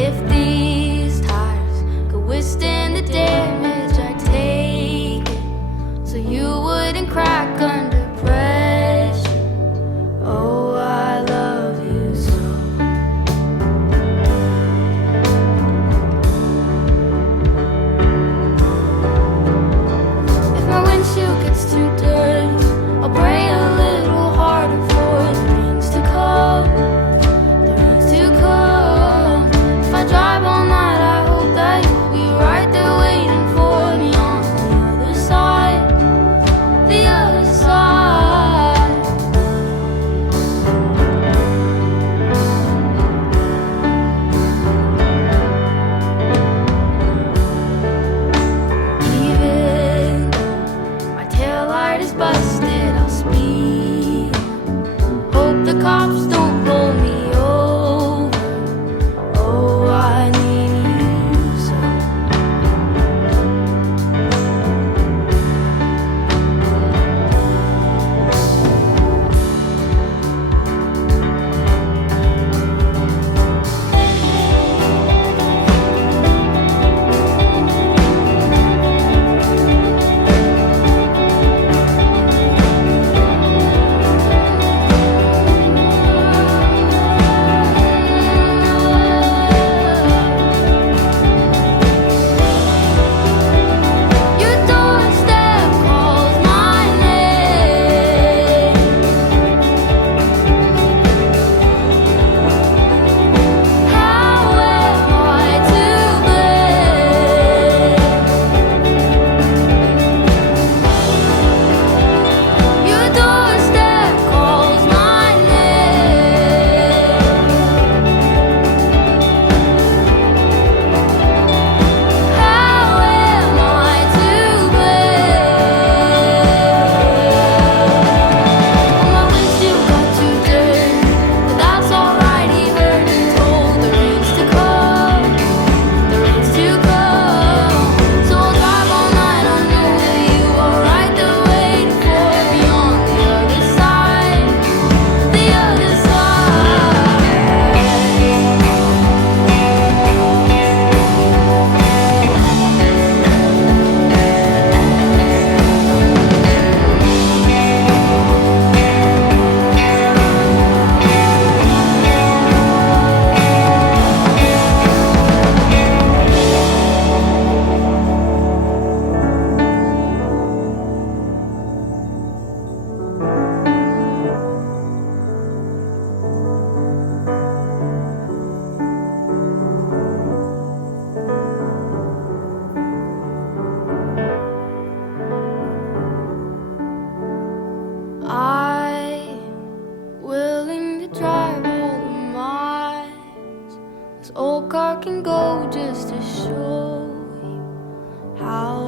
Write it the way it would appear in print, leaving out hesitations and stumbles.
If these tires could withstand the damage I take it, so you wouldn't crack under pressure. Oh, I love you so. If my windshield gets too dirty, I'll pray a little harder for the rains to come, the rains to come. If I drive all night, I hope that you'll be right there waiting for me on the other side, the other side. Even though my taillight is busted, I'll speed. Hope the cops don't pull me over. Oh, I need you so. Your doorstep calls my name. How am I to blame? Your doorstep calls my name. How am I to blame? My windshield got too dirty, but that's alright. He heard and told the rains to come, the rains to come. So I'll drive all night. I know that you are right there waiting for me on the other side, the other side. I'm willing to drive all the miles this old car can go, just to show you how